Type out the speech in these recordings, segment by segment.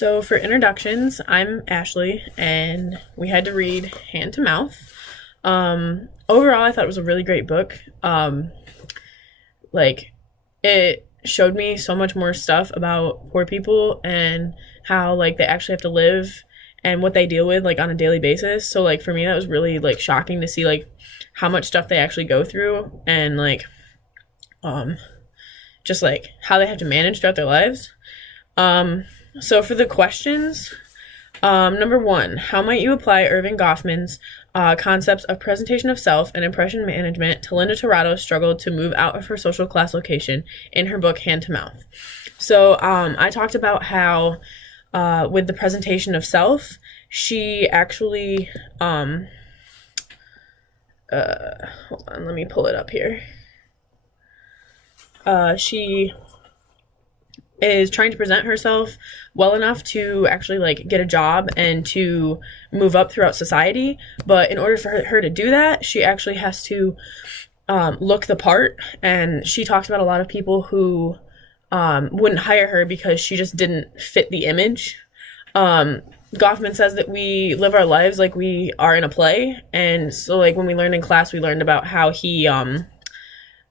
So for introductions, I'm Ashlee, and we had to read Hand to Mouth. Overall, I thought it was a really great book. It showed me so much more stuff about poor people and how they actually have to live and what they deal with on a daily basis. So for me, that was really shocking to see how much stuff they actually go through and just how they have to manage throughout their lives. So for the questions, number 1, how might you apply Erving Goffman's concepts of presentation of self and impression management to Linda Torado's struggle to move out of her social class location in her book Hand to Mouth? So I talked about how with the presentation of self, she actually, hold on, let me pull it up here. She is trying to present herself well enough to actually get a job and to move up throughout society. But in order for her to do that, she actually has to look the part. And she talks about a lot of people who wouldn't hire her because she just didn't fit the image. Goffman says that we live our lives like we are in a play. And so when we learned in class, we learned about how he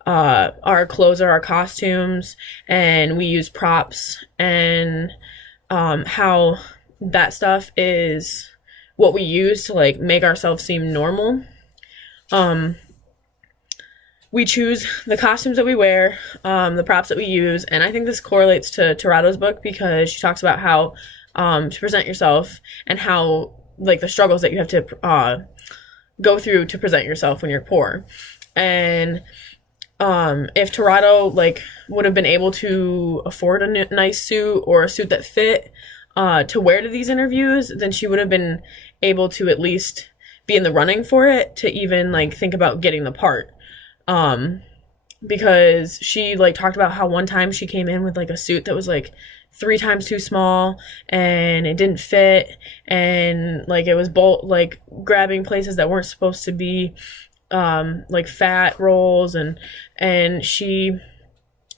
our clothes are our costumes, and we use props, and how that stuff is what we use to make ourselves seem normal. We choose the costumes that we wear, the props that we use, and I think this correlates to Torado's book because she talks about how to present yourself and how the struggles that you have to go through to present yourself when you're poor. And if Torado would have been able to afford a nice suit or a suit that fit to wear to these interviews, then she would have been able to at least be in the running for it, to even think about getting the part. Because she talked about how one time she came in with a suit that was 3 times too small, and it didn't fit, and it was grabbing places that weren't supposed to be, fat rolls, and she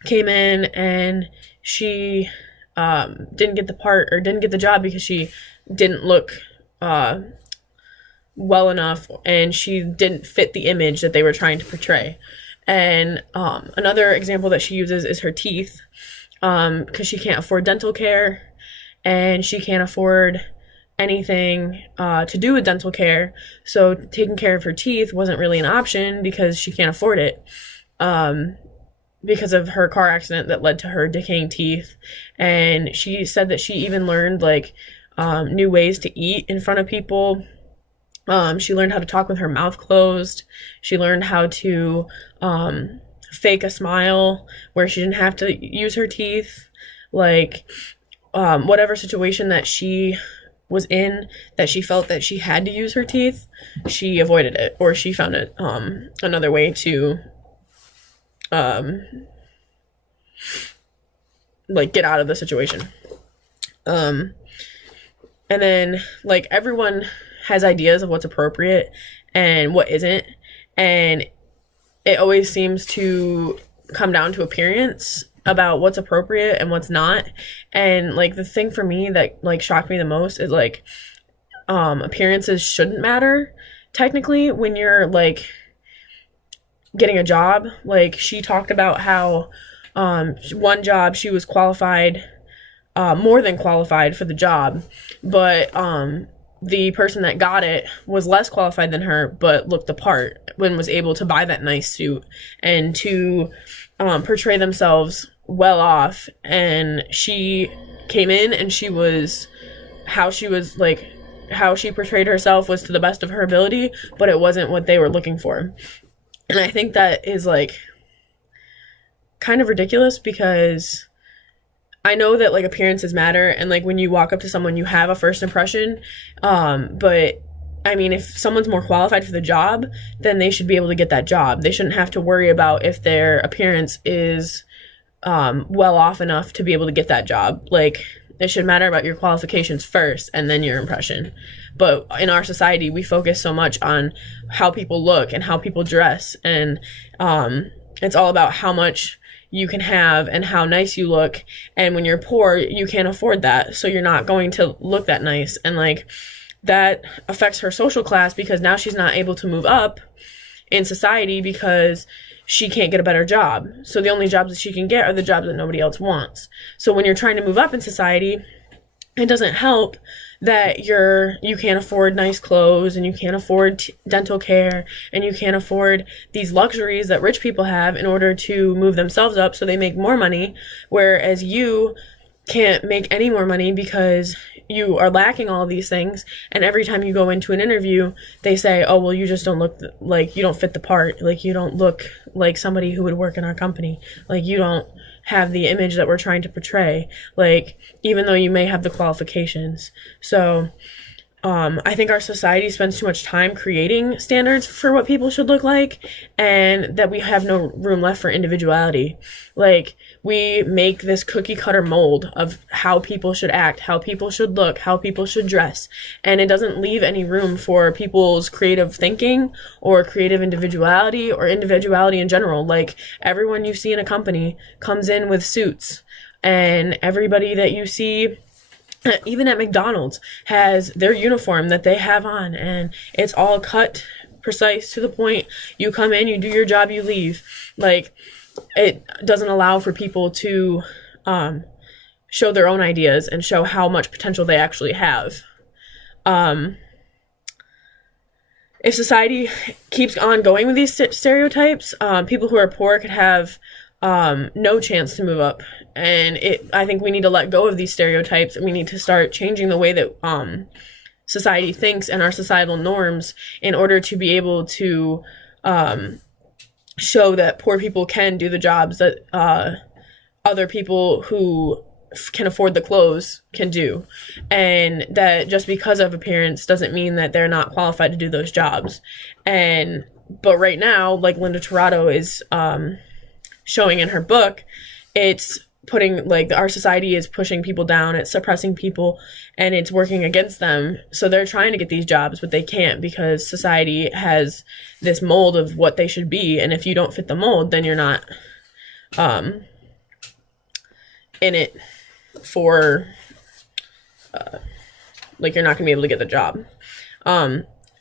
came in and she didn't get the part, or didn't get the job, because she didn't look well enough, and she didn't fit the image that they were trying to portray. And another example that she uses is her teeth, because she can't afford dental care, and she can't afford anything to do with dental care, so taking care of her teeth wasn't really an option because she can't afford it, because of her car accident that led to her decaying teeth. And she said that she even learned new ways to eat in front of people. She learned how to talk with her mouth closed. She learned how to fake a smile where she didn't have to use her teeth. Whatever situation that she was in that she felt that she had to use her teeth, she avoided it, or she found it another way to get out of the situation. And then everyone has ideas of what's appropriate and what isn't, and it always seems to come down to appearance about what's appropriate and what's not. And the thing for me that shocked me the most is appearances shouldn't matter technically when you're getting a job. She talked about how one job she was qualified, more than qualified for the job, but the person that got it was less qualified than her but looked the part, when was able to buy that nice suit and to portray themselves well off. And she came in and how she portrayed herself was to the best of her ability, but it wasn't what they were looking for. And I think that is kind of ridiculous, because I know that appearances matter, and when you walk up to someone you have a first impression, but I mean, if someone's more qualified for the job, then they should be able to get that job. They shouldn't have to worry about if their appearance is well off enough to be able to get that job. It should matter about your qualifications first and then your impression. But in our society, we focus so much on how people look and how people dress, and it's all about how much you can have and how nice you look. And when you're poor, you can't afford that. So you're not going to look that nice. And like that affects her social class because now she's not able to move up in society because she can't get a better job. So the only jobs that she can get are the jobs that nobody else wants. So when you're trying to move up in society, it doesn't help that you can't afford nice clothes and you can't afford dental care and you can't afford these luxuries that rich people have in order to move themselves up so they make more money, whereas you can't make any more money because you are lacking all of these things. And every time you go into an interview, they say, oh, well, you just don't look like, you don't fit the part. Like, you don't look like somebody who would work in our company. Like, you don't have the image that we're trying to portray. Like, even though you may have the qualifications. So I think our society spends too much time creating standards for what people should look like, and that we have no room left for individuality. Like, we make this cookie cutter mold of how people should act, how people should look, how people should dress, and it doesn't leave any room for people's creative thinking or creative individuality or individuality in general. Like, everyone you see in a company comes in with suits, and everybody that you see even at McDonald's has their uniform that they have on, and it's all cut precise to the point. You come in, you do your job, you leave. Like, it doesn't allow for people to show their own ideas and show how much potential they actually have. If society keeps on going with these stereotypes, people who are poor could have no chance to move up. And I think we need to let go of these stereotypes, and we need to start changing the way that society thinks and our societal norms in order to be able to show that poor people can do the jobs that other people who can afford the clothes can do, and that just because of appearance doesn't mean that they're not qualified to do those jobs. But right now, like Linda Tirado is showing in her book, it's putting, like, our society is pushing people down, it's suppressing people, and it's working against them. So they're trying to get these jobs, but they can't because society has this mold of what they should be, and if you don't fit the mold, then you're not in it for like, you're not gonna be able to get the job.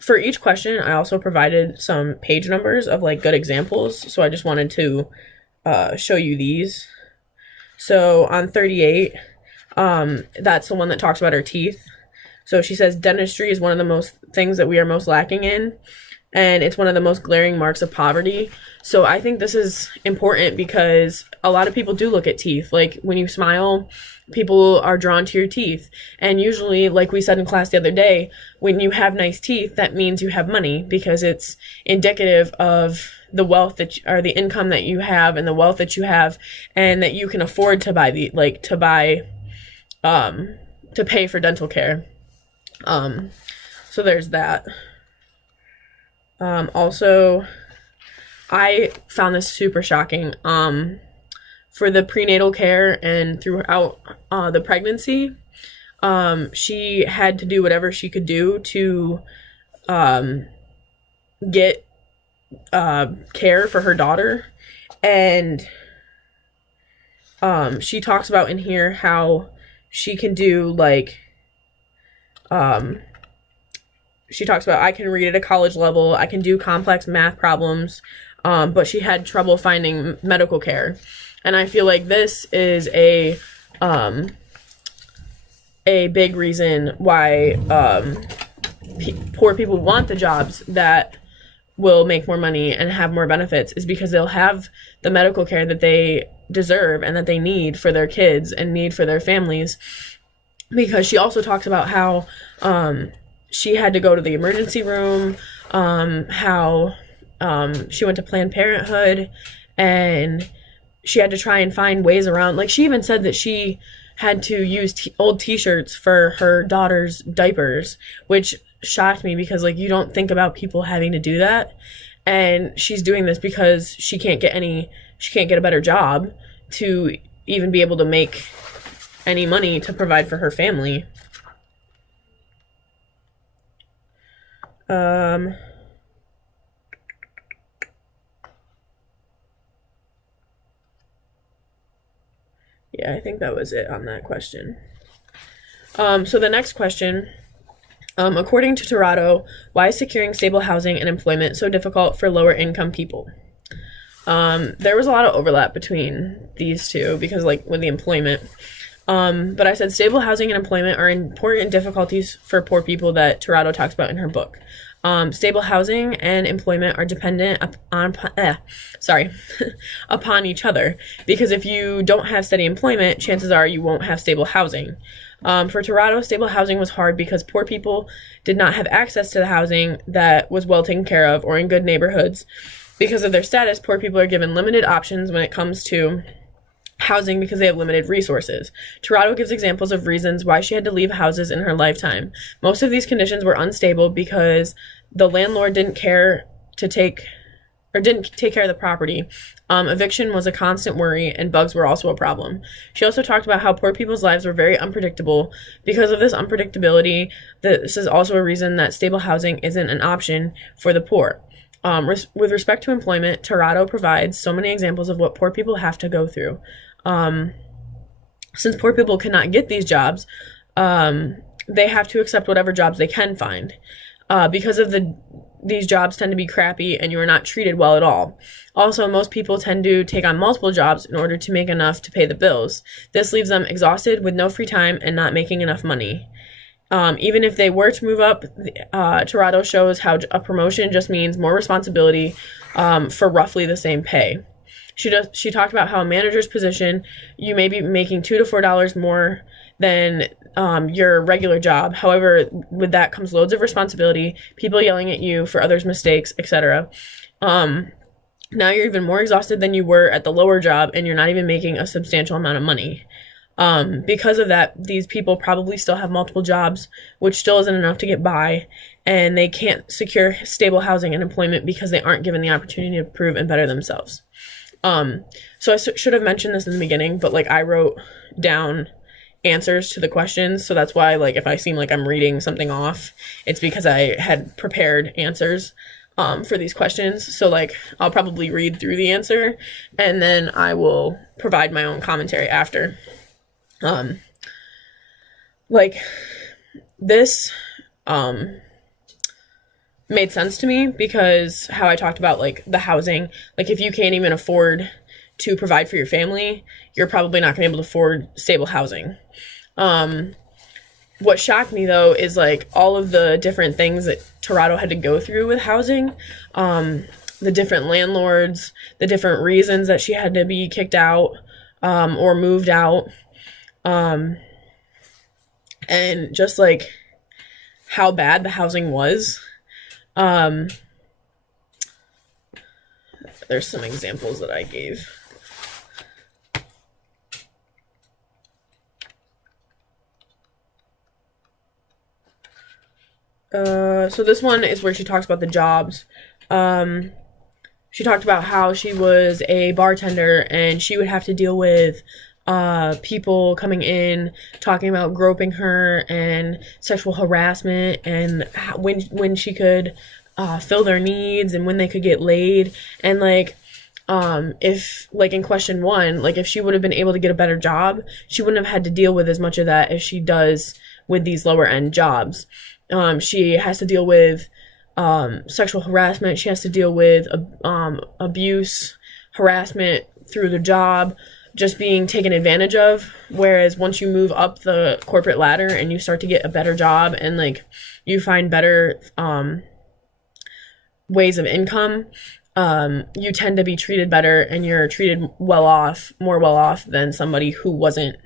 For each question, I also provided some page numbers of like good examples, so I just wanted to show you these. So on 38, that's the one that talks about her teeth. So she says dentistry is one of the most things that we are most lacking in, and it's one of the most glaring marks of poverty. So I think this is important because a lot of people do look at teeth. Like, when you smile, people are drawn to your teeth. And usually, like we said in class the other day, when you have nice teeth, that means you have money because it's indicative of the wealth or the income that you have and the wealth that you have, and that you can afford to buy to pay for dental care. So there's that. Also, I found this super shocking. For the prenatal care and throughout the pregnancy, she had to do whatever she could do to get care for her daughter. And she talks about in here how she can do, like, she talks about, I can read at a college level, I can do complex math problems, but she had trouble finding medical care. And I feel like this is a big reason why poor people want the jobs that will make more money and have more benefits, is because they'll have the medical care that they deserve and that they need for their kids and need for their families. Because she also talks about how she had to go to the emergency room, how she went to Planned Parenthood, and she had to try and find ways around. Like, she even said that she had to use old t-shirts for her daughter's diapers, which shocked me because, like, you don't think about people having to do that. And she's doing this because she can't get a better job to even be able to make any money to provide for her family. Yeah, I think that was it on that question. So the next question, according to Torado, why is securing stable housing and employment so difficult for lower income people? There was a lot of overlap between these two because, like, with the employment. But I said stable housing and employment are important difficulties for poor people that Torado talks about in her book. Stable housing and employment are dependent upon each other, because if you don't have steady employment, chances are you won't have stable housing. For Torado, stable housing was hard because poor people did not have access to the housing that was well taken care of or in good neighborhoods. Because of their status, poor people are given limited options when it comes to housing because they have limited resources. Torado gives examples of reasons why she had to leave houses in her lifetime. Most of these conditions were unstable because the landlord didn't take care of the property. Eviction was a constant worry, and bugs were also a problem. She also talked about how poor people's lives were very unpredictable. Because of this unpredictability, this is also a reason that stable housing isn't an option for the poor. With respect to employment, Torado provides so many examples of what poor people have to go through. Since poor people cannot get these jobs, they have to accept whatever jobs they can find. Because of these jobs tend to be crappy and you are not treated well at all. Also, most people tend to take on multiple jobs in order to make enough to pay the bills. This leaves them exhausted with no free time and not making enough money. Even if they were to move up, Torado shows how a promotion just means more responsibility for roughly the same pay. She talked about how a manager's position, you may be making $2 to $4 more than your regular job. However, with that comes loads of responsibility, people yelling at you for others' mistakes, etc. Now you're even more exhausted than you were at the lower job, and you're not even making a substantial amount of money. Because of that, these people probably still have multiple jobs, which still isn't enough to get by, and they can't secure stable housing and employment because they aren't given the opportunity to prove and better themselves. So I should have mentioned this in the beginning, but like I wrote down answers to the questions, so that's why like if I seem like I'm reading something off, it's because I had prepared answers for these questions. So like I'll probably read through the answer and then I will provide my own commentary after. Like this made sense to me because how I talked about like the housing, like if you can't even afford to provide for your family, you're probably not going to be able to afford stable housing. What shocked me though is like all of the different things that Torado had to go through with housing, the different landlords, the different reasons that she had to be kicked out or moved out, and just like how bad the housing was. There's some examples that I gave. So this one is where she talks about the jobs. She talked about how she was a bartender and she would have to deal with people coming in talking about groping her and sexual harassment and when she could fill their needs and when they could get laid. And like if like in question 1, like if she would have been able to get a better job, she wouldn't have had to deal with as much of that as she does with these lower end jobs. She has to deal with sexual harassment. She has to deal with abuse, harassment through the job, just being taken advantage of. Whereas once you move up the corporate ladder and you start to get a better job and like you find better ways of income, you tend to be treated better and you're treated more well off than somebody who wasn't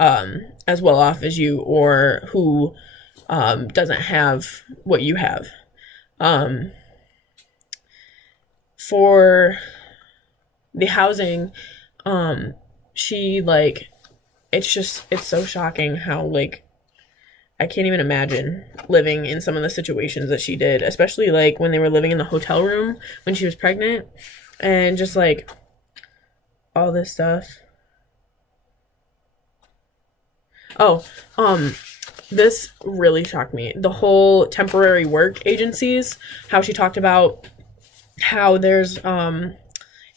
as well off as you or who doesn't have what you have. For the housing, she like, it's so shocking how like, I can't even imagine living in some of the situations that she did, especially like when they were living in the hotel room when she was pregnant and just like all this stuff. This really shocked me. The whole temporary work agencies, how she talked about how there's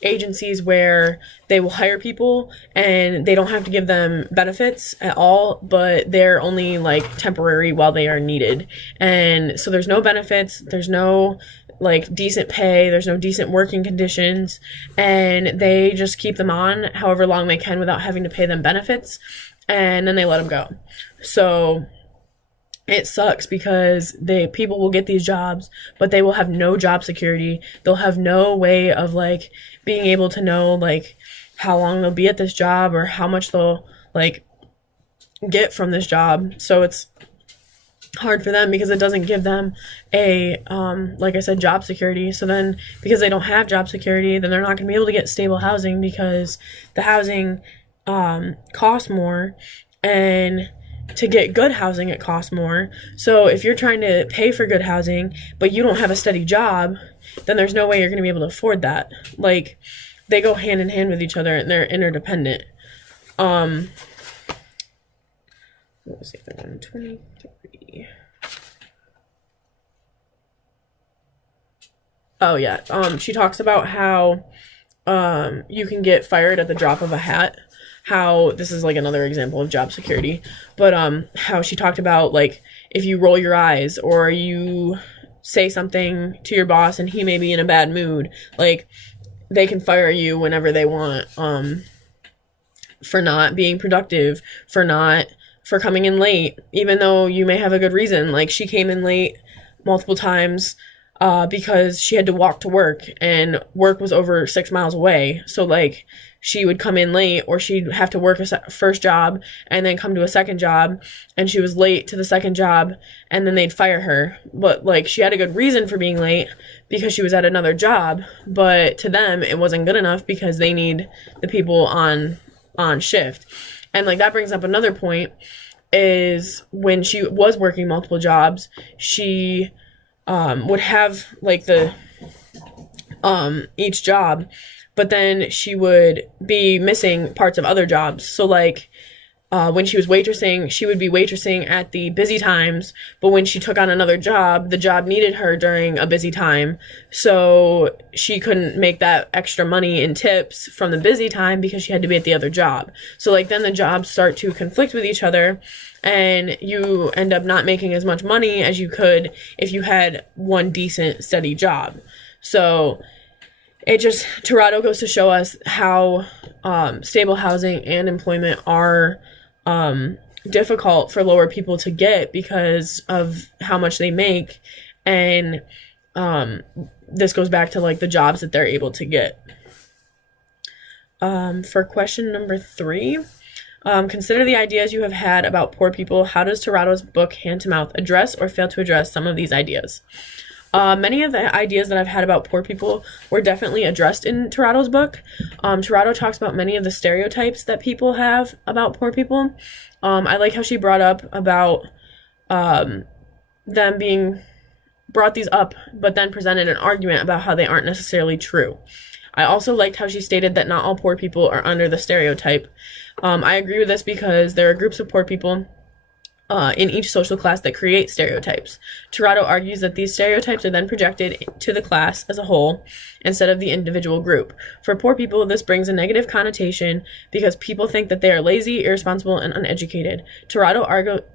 agencies where they will hire people and they don't have to give them benefits at all, but they're only like temporary while they are needed. And so there's no benefits, there's no like decent pay, there's no decent working conditions, and they just keep them on however long they can without having to pay them benefits, and then they let them go. So it sucks because people will get these jobs, but they will have no job security. They'll have no way of like being able to know like how long they'll be at this job or how much they'll like get from this job. So it's hard for them because it doesn't give them a like I said, job security. So then because they don't have job security, then they're not going to be able to get stable housing because the housing costs more, and to get good housing it costs more. So if you're trying to pay for good housing but you don't have a steady job, then there's no way you're going to be able to afford that. Like, they go hand in hand with each other and they're interdependent. What was the other one? 23. Oh yeah. She talks about how you can get fired at the drop of a hat. How this is like another example of job security, but how she talked about like if you roll your eyes or you say something to your boss and he may be in a bad mood, like they can fire you whenever they want for not being productive, for coming in late, even though you may have a good reason. Like, she came in late multiple times because she had to walk to work, and work was over 6 miles away. So like she would come in late, or she'd have to work a first job and then come to a second job, and she was late to the second job, and then they'd fire her. But like, she had a good reason for being late because she was at another job, but to them it wasn't good enough because they need the people on shift. And like, that brings up another point, is when she was working multiple jobs, she would have like the each job, but then she would be missing parts of other jobs. So like when she was waitressing, she would be waitressing at the busy times, but when she took on another job, the job needed her during a busy time, so she couldn't make that extra money in tips from the busy time because she had to be at the other job. So like, then the jobs start to conflict with each other, and you end up not making as much money as you could if you had one decent, steady job. So it just, Toronto goes to show us how stable housing and employment are difficult for lower people to get because of how much they make. And this goes back to like the jobs that they're able to get. For question number 3, consider the ideas you have had about poor people. How does Toronto's book Hand to Mouth address or fail to address some of these ideas? Many of the ideas that I've had about poor people were definitely addressed in Toronto's book. Toronto talks about many of the stereotypes that people have about poor people. I like how she brought up about them being brought these up, but then presented an argument about how they aren't necessarily true. I also liked how she stated that not all poor people are under the stereotype. I agree with this because there are groups of poor people in each social class that create stereotypes. Toronto argues that these stereotypes are then projected to the class as a whole instead of the individual group. For poor people, this brings a negative connotation because people think that they are lazy, irresponsible, and uneducated. Toronto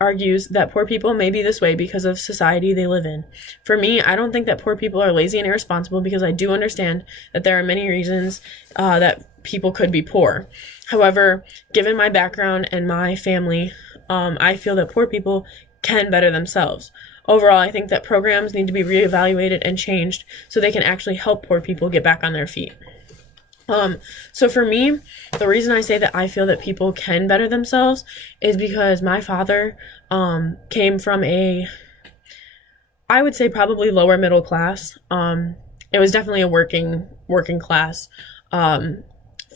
argues that poor people may be this way because of society they live in. For me, I don't think that poor people are lazy and irresponsible because I do understand that there are many reasons that people could be poor. However, given my background and my family, I feel that poor people can better themselves. Overall, I think that programs need to be reevaluated and changed so they can actually help poor people get back on their feet. So for me, the reason I say that I feel that people can better themselves is because my father came from I would say probably lower middle class. It was definitely a working class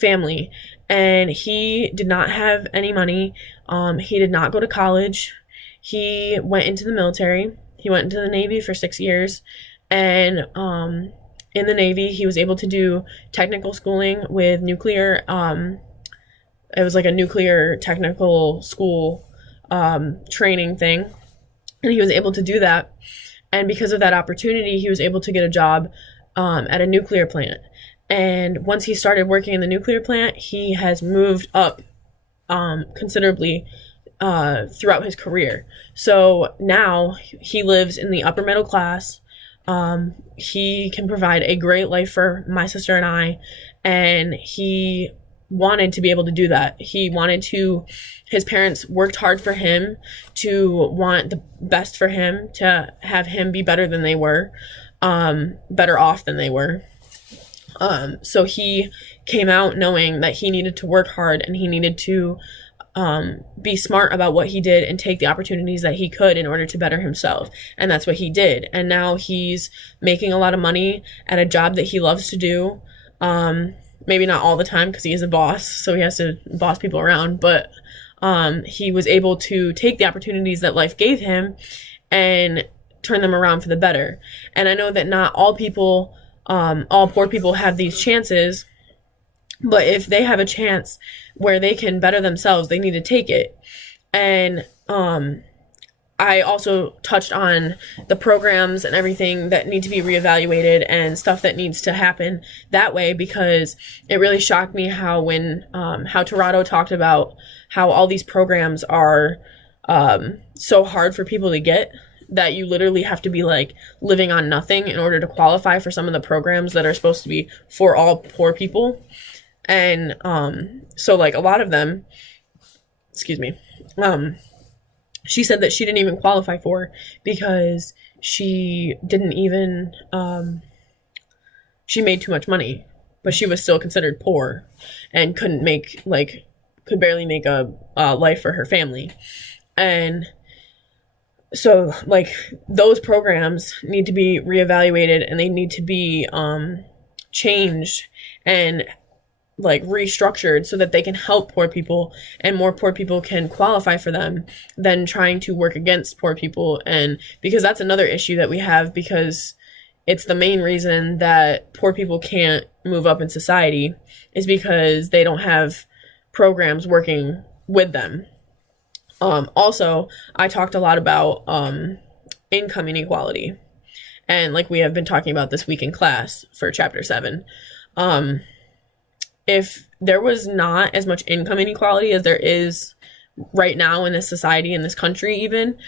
family, and he did not have any money. He did not go to college. He went into the military. He went into the Navy for 6 years, and in the Navy, he was able to do technical schooling with nuclear. It was like a nuclear technical school training thing, and he was able to do that. And because of that opportunity, he was able to get a job at a nuclear plant. And once he started working in the nuclear plant, he has moved up considerably throughout his career. So now he lives in the upper middle class. He can provide a great life for my sister and I, and he wanted to be able to do that. He wanted to, his parents worked hard for him to want the best for him, to have him be better than they were, better off than they were. So he came out knowing that he needed to work hard and he needed to be smart about what he did and take the opportunities that he could in order to better himself. And that's what he did. And now he's making a lot of money at a job that he loves to do. Maybe not all the time because he is a boss, so he has to boss people around. But he was able to take the opportunities that life gave him and turn them around for the better. And I know that not all people, all poor people have these chances. But if they have a chance where they can better themselves, they need to take it. And I also touched on the programs and everything that need to be reevaluated and stuff that needs to happen that way, because it really shocked me how when how Torado talked about how all these programs are so hard for people to get, that you literally have to be like living on nothing in order to qualify for some of the programs that are supposed to be for all poor people. And so like a lot of them, excuse me, she said that she didn't even qualify for because she didn't even, she made too much money, but she was still considered poor and couldn't make, like, could barely make a life for her family. And so like those programs need to be reevaluated and they need to be changed and like restructured so that they can help poor people and more poor people can qualify for them than trying to work against poor people. And because that's another issue that we have, because it's the main reason that poor people can't move up in society is because they don't have programs working with them. Also, I talked a lot about income inequality, and like we have been talking about this week in class for chapter 7. If there was not as much income inequality as there is right now in this society, in this country even,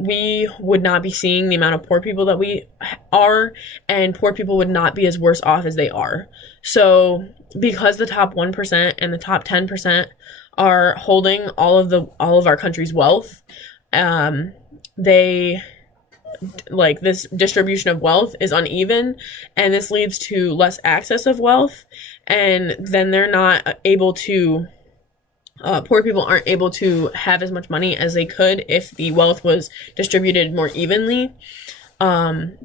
we would not be seeing the amount of poor people that we are, and poor people would not be as worse off as they are. So because the top 1% and the top 10% are holding all of our country's wealth, they, like, this distribution of wealth is uneven, and this leads to less access of wealth, and then they're not able to, poor people aren't able to have as much money as they could if the wealth was distributed more evenly.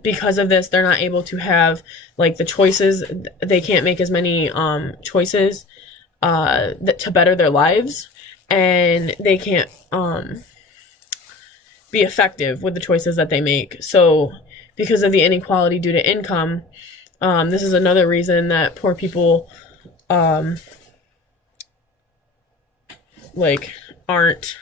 Because of this, they're not able to have, like, the choices. They can't make as many choices to better their lives, and they can't be effective with the choices that they make. So because of the inequality due to income, this is another reason that poor people like aren't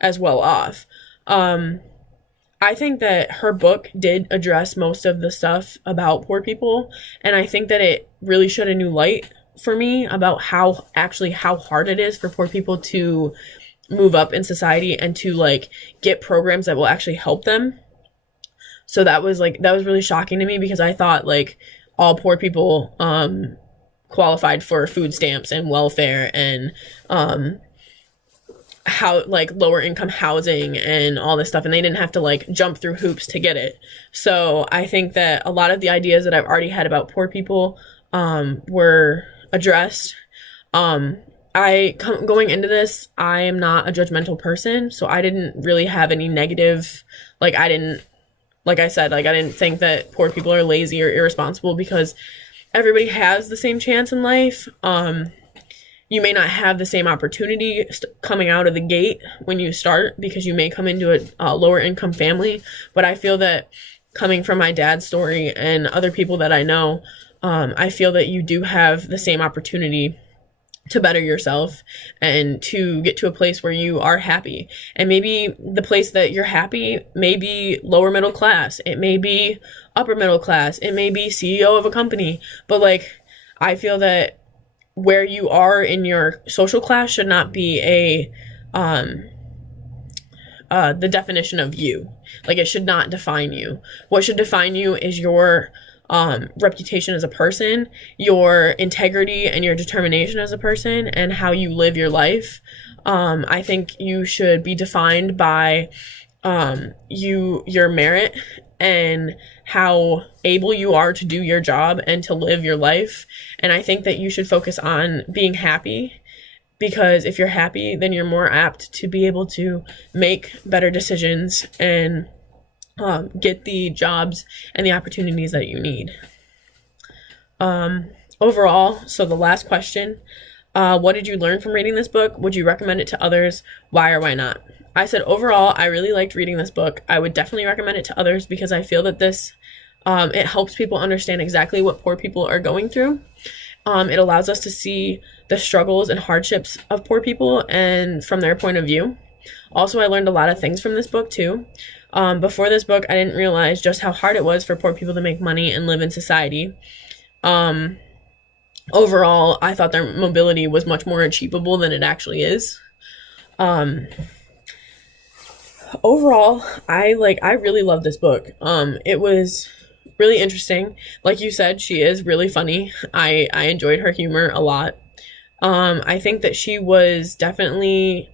as well off. I think that her book did address most of the stuff about poor people, and I think that it really shed a new light for me about how hard it is for poor people to move up in society and to like get programs that will actually help them. So that was really shocking to me, because I thought like all poor people qualified for food stamps and welfare and how like lower income housing and all this stuff, and they didn't have to like jump through hoops to get it. So I think that a lot of the ideas that I've already had about poor people were addressed. Going into this, I am not a judgmental person, so I didn't really have any negative, like I didn't think that poor people are lazy or irresponsible, because everybody has the same chance in life. You may not have the same opportunity coming out of the gate when you start, because you may come into a lower income family, but I feel that coming from my dad's story and other people that I know, I feel that you do have the same opportunity to better yourself and to get to a place where you are happy. And maybe the place that you're happy may be lower middle class. It may be upper middle class. It may be CEO of a company. But like, I feel that where you are in your social class should not be the definition of you. Like, it should not define you. What should define you is your reputation as a person, your integrity and your determination as a person, and how you live your life. I think you should be defined by your merit and how able you are to do your job and to live your life. And I think that you should focus on being happy, because if you're happy, then you're more apt to be able to make better decisions and get the jobs and the opportunities that you need. Overall, so the last question, what did you learn from reading this book? Would you recommend it to others? Why or why not? I said overall, I really liked reading this book. I would definitely recommend it to others because I feel that this, it helps people understand exactly what poor people are going through. It allows us to see the struggles and hardships of poor people and from their point of view. Also, I learned a lot of things from this book too. Before this book, I didn't realize just how hard it was for poor people to make money and live in society. Overall, I thought their mobility was much more achievable than it actually is. Overall, I really love this book. It was really interesting. Like you said, she is really funny. I enjoyed her humor a lot. I think that she was definitely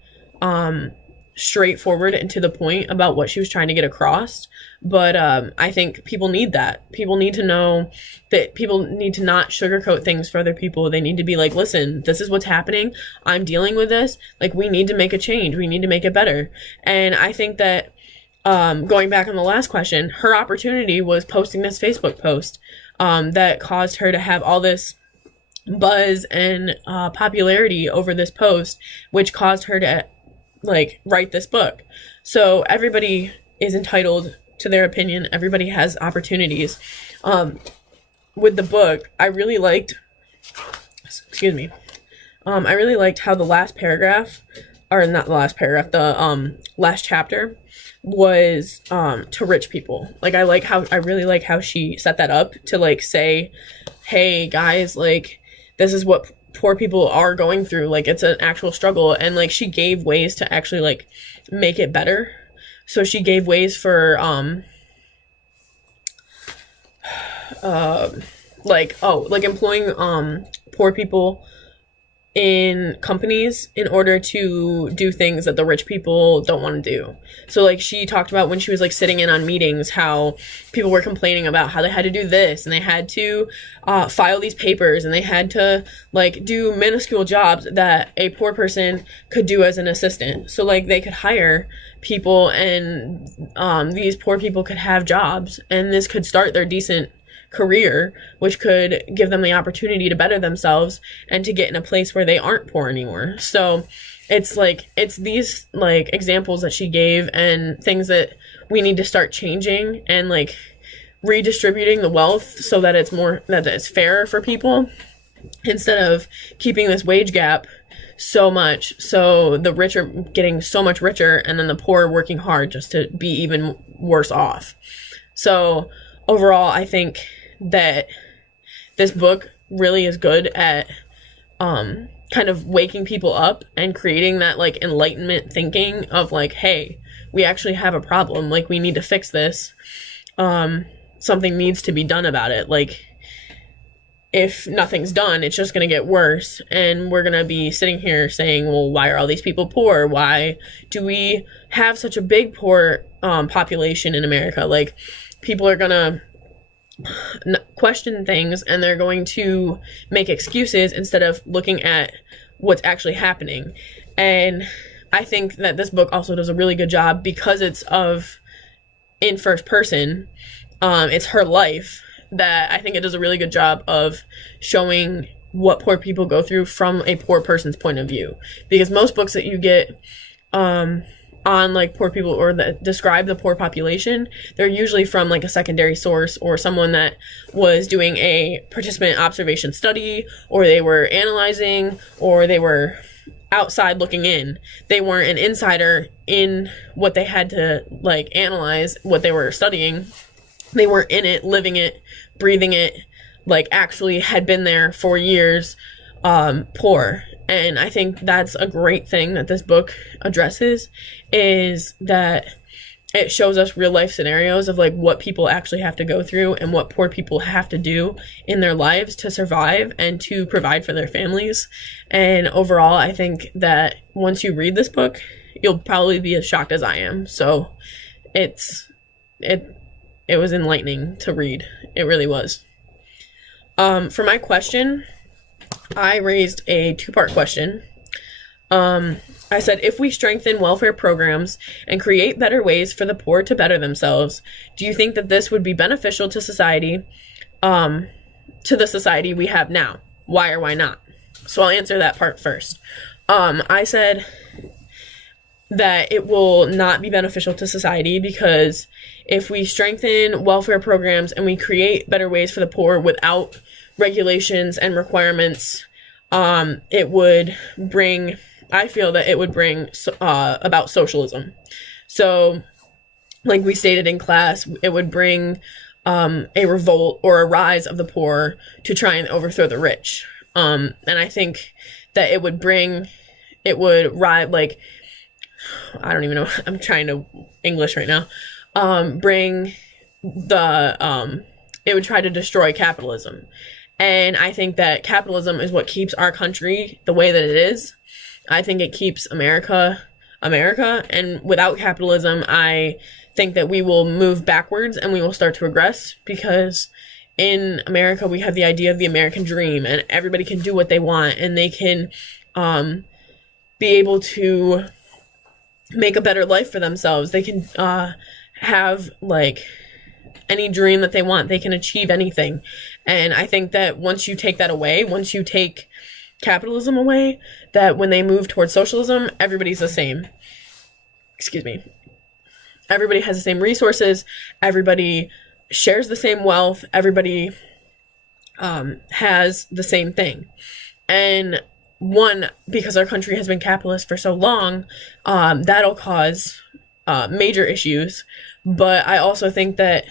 straightforward and to the point about what she was trying to get across. But I think people need that. People need to know that people need to not sugarcoat things for other people. They need to be like, listen, this is what's happening. I'm dealing with this. Like, we need to make a change. We need to make it better. And I think that going back on the last question, her opportunity was posting this Facebook post that caused her to have all this buzz and popularity over this post, which caused her to write this book. So everybody is entitled to their opinion. Everybody has opportunities. With the book, I really liked I really liked how the last paragraph, or not the last paragraph, the last chapter was to rich people. I really like how she set that up to say, hey guys, this is what poor people are going through. It's an actual struggle. And she gave ways to actually make it better. So she gave ways for employing poor people in companies in order to do things that the rich people don't want to do. So she talked about when she was sitting in on meetings, how people were complaining about how they had to do this and they had to file these papers and they had to do minuscule jobs that a poor person could do as an assistant. So they could hire people and these poor people could have jobs and this could start their decent career, which could give them the opportunity to better themselves and to get in a place where they aren't poor anymore. So it's these examples that she gave and things that we need to start changing and redistributing the wealth so that it's fair for people, instead of keeping this wage gap so much so the rich are getting so much richer and then the poor are working hard just to be even worse off. So overall, I think that this book really is good at kind of waking people up and creating that enlightenment thinking of hey, we actually have a problem. We need to fix this. Something needs to be done about it. If nothing's done, it's just going to get worse. And we're going to be sitting here saying, well, why are all these people poor? Why do we have such a big poor population in America? People are going to question things and they're going to make excuses instead of looking at what's actually happening. And I think that this book also does a really good job because it's in first person. It's her life, that I think it does a really good job of showing what poor people go through from a poor person's point of view. Because most books that you get on poor people or that describe the poor population, they're usually from a secondary source or someone that was doing a participant observation study, or they were analyzing, or they were outside looking in. They weren't an insider in what they had to analyze, what they were studying. They weren't in it, living it, breathing it, like actually had been there for years, poor. And I think that's a great thing that this book addresses, is that it shows us real life scenarios of like what people actually have to go through and what poor people have to do in their lives to survive and to provide for their families. And overall, I think that once you read this book, you'll probably be as shocked as I am. So it was enlightening to read. It really was. For my question, I raised a 2-part question. I said, if we strengthen welfare programs and create better ways for the poor to better themselves, do you think that this would be beneficial to society, to the society we have now? Why or why not? So I'll answer that part first. I said that it will not be beneficial to society because if we strengthen welfare programs and we create better ways for the poor without regulations and requirements, it would bring... I feel that it would bring about socialism. So, like we stated in class, it would bring a revolt or a rise of the poor to try and overthrow the rich. And I think that it would ride, like, I don't even know, I'm trying to English right now, it would try to destroy capitalism. And I think that capitalism is what keeps our country the way that it is. I think it keeps America, and without capitalism, I think that we will move backwards and we will start to regress, because in America, we have the idea of the American dream, and everybody can do what they want, and they can be able to make a better life for themselves. They can have, like, any dream that they want. They can achieve anything. And I think that once you take that away, once you take capitalism away, that when they move towards socialism, everybody's the same. Excuse me. Everybody has the same resources. Everybody shares the same wealth. Everybody has the same thing. And one, because our country has been capitalist for so long, that'll cause major issues. But I also think that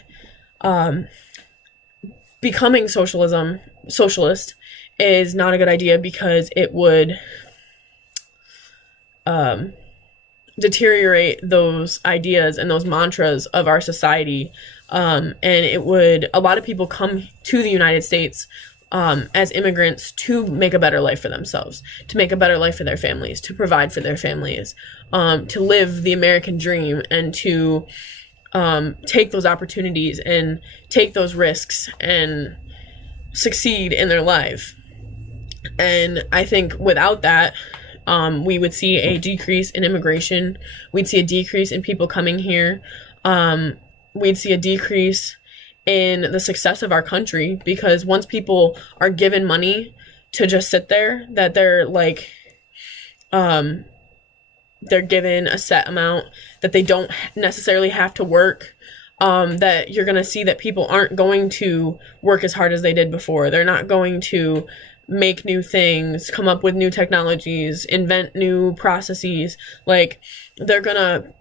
becoming socialist is not a good idea, because it would deteriorate those ideas and those mantras of our society. And a lot of people come to the United States as immigrants to make a better life for themselves, to make a better life for their families, to provide for their families, to live the American dream, and to take those opportunities and take those risks and succeed in their life. And I think without that, we would see a decrease in immigration. We'd see a decrease in people coming here. We'd see a decrease in the success of our country, because once people are given money to just sit there, that they're like, they're given a set amount, that they don't necessarily have to work, that you're going to see that people aren't going to work as hard as they did before. They're not going to make new things, come up with new technologies, invent new processes. Like, they're going to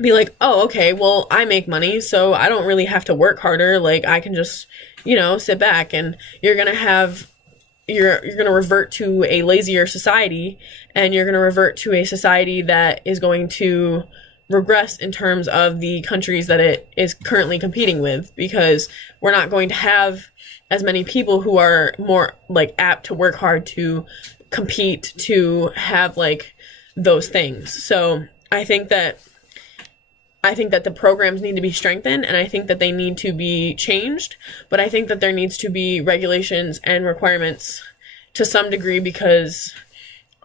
be like, oh, okay, well, I make money, so I don't really have to work harder. Like, I can just, sit back. And you're going to revert to a lazier society, and you're going to revert to a society that is going to regress in terms of the countries that it is currently competing with, because we're not going to have as many people who are more, like, apt to work hard, to compete, to have, like, those things. So I think that the programs need to be strengthened, and I think that they need to be changed, but I think that there needs to be regulations and requirements to some degree, because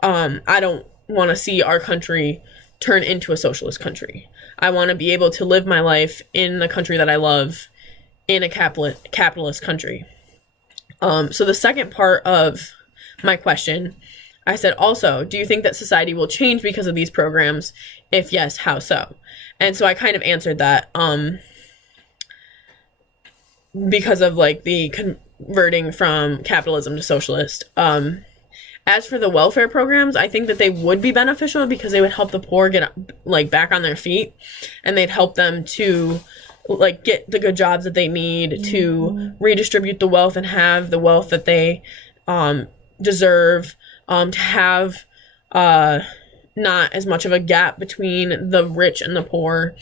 I don't want to see our country turn into a socialist country. I want to be able to live my life in the country that I love, in a capitalist country. So the second part of my question, I said, also, do you think that society will change because of these programs? If yes, how so? And so I kind of answered that because of, like, the converting from capitalism to socialist. As for the welfare programs, I think that they would be beneficial, because they would help the poor get, like, back on their feet, and they'd help them to like get the good jobs that they need to redistribute the wealth and have the wealth that they deserve, to have not as much of a gap between the rich and the poor.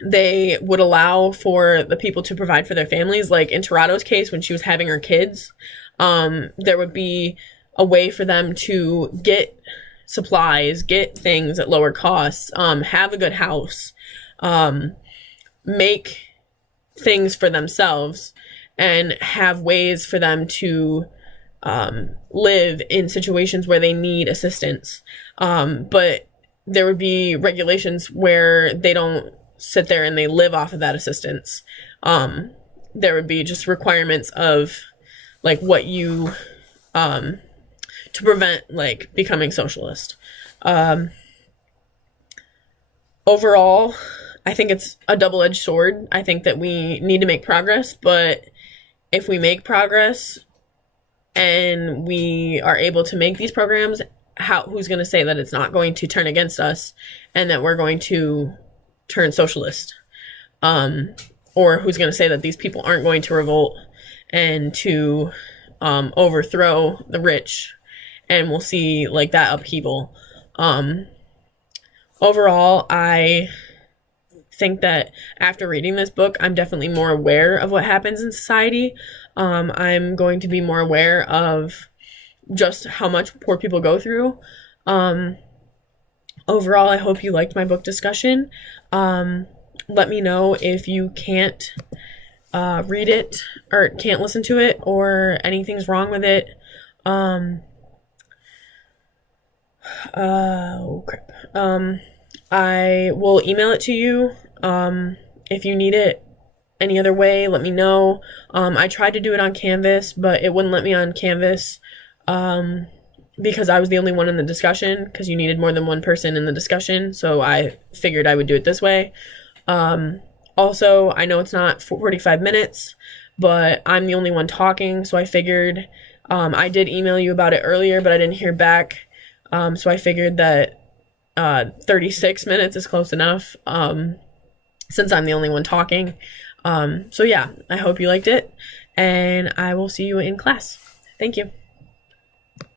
They would allow for the people to provide for their families. Like in Toronto's case, when she was having her kids, there would be a way for them to get supplies, get things at lower costs, have a good house, make things for themselves, and have ways for them to live in situations where they need assistance. But there would be regulations where they don't sit there and they live off of that assistance. There would be just requirements of like what you to prevent like becoming socialist. Overall, I think it's a double-edged sword. I think that we need to make progress, but if we make progress and we are able to make these programs, who's going to say that it's not going to turn against us and that we're going to turn socialist? Or who's going to say that these people aren't going to revolt and to overthrow the rich, and we'll see like that upheaval. Overall, I think that after reading this book, I'm definitely more aware of what happens in society. I'm going to be more aware of just how much poor people go through. Overall, I hope you liked my book discussion. Let me know if you can't read it or can't listen to it or anything's wrong with it. Oh crap. I will email it to you. If you need it any other way, let me know. I tried to do it on Canvas, but it wouldn't let me on Canvas because I was the only one in the discussion, because you needed more than one person in the discussion, so I figured I would do it this way. Also, I know it's not 45 minutes, but I'm the only one talking, so I figured I did email you about it earlier, but I didn't hear back, so I figured that 36 minutes is close enough, since I'm the only one talking. So yeah, I hope you liked it, and I will see you in class. Thank you.